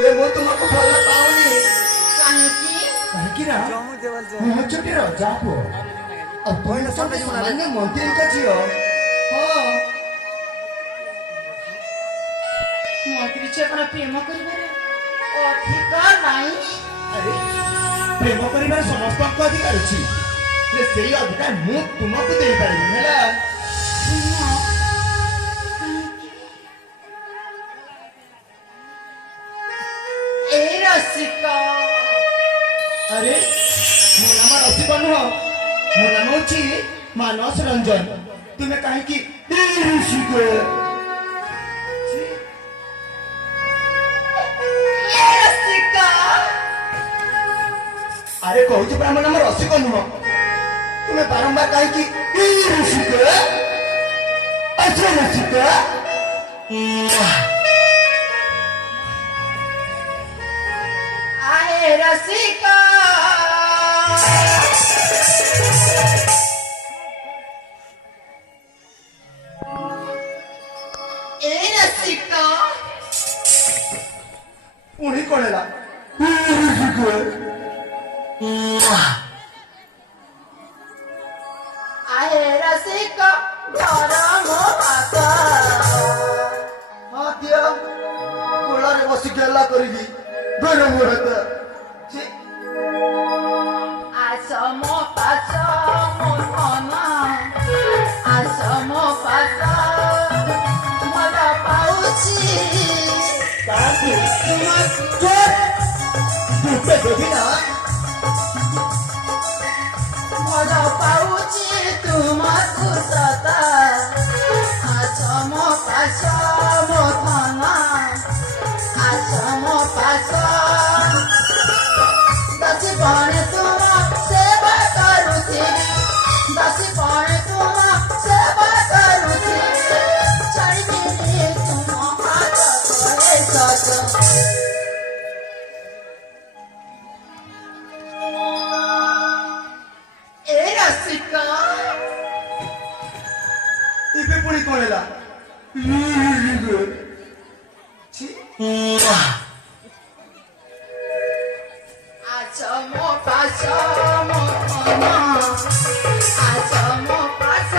ये ମୁଁ ତୁମକୁ ଭଲ ପାଉନି। କାହିଁକି ନା ମୁଁ ଛୋଟି ରଜା ପୁଅ ଆଉ ତୁମେ ଗୋଟେ ସାମାନ୍ୟ ମନ୍ତ୍ରୀଙ୍କ ଝିଅ। ହଁ ମନ୍ତ୍ରୀ ଝିଅ କଣ ପ୍ରେମ କରିବାରେ ଅଧିକାର ନାହିଁ? ଆରେ ପ୍ରେମ କରିବାର ସମସ୍ତଙ୍କ ଅଧିକାର ଅଛି, ହେଲେ ସେଇ ଅଧିକାର ମୁଁ ତୁମକୁ ଦେଇପାରିବି ହେଲା। এই রসিকা ଆରେ ମୋ ନାମ ରସିକ ନୁହଁ, ମୋ ନାମ ହେଉଛି ମାନସ ରଞ୍ଜନ। ତୁମେ କାହିଁକି ରସିକ? এই রসিকা ଆରେ କହୁଛୁ ପରା ମୋ ନାମ ରସିକ ନୁହଁ, ତୁମେ ବାରମ୍ବାର କାହିଁକି ରସିକ? ଆଚ୍ଛା ରସିକ, আহে রসিকা এই রসিকা ପୁଣି କଣ ହେଲା? আহে রসিকা ধরম বাপা ହଁ ଦିଅ, କୋଳରେ ବସି ଗେଲା କରିକି ଗରମ ହାତ। আসম পাশ মন আসম পাশ মন পাউছি କାହାକୁ? তোমাকে ଦୁଃଖ ଦେବି ନା। মন পাউছি তোমাকে সদা আসম পাশ মন আসম পাশ দশি পণে তোমা সেবা করুথিবি দশি পণে তোমা সেবা করুথিবি ছাড়িবিনি তুম হাত করে সত ଏ ରସିକା ଏବେ ପୁଣି କଣ ହେଲା? ଛି, ଆସ ମୋ ପାଶ ମୋ ମନ ଆସ ମୋ ପାଶ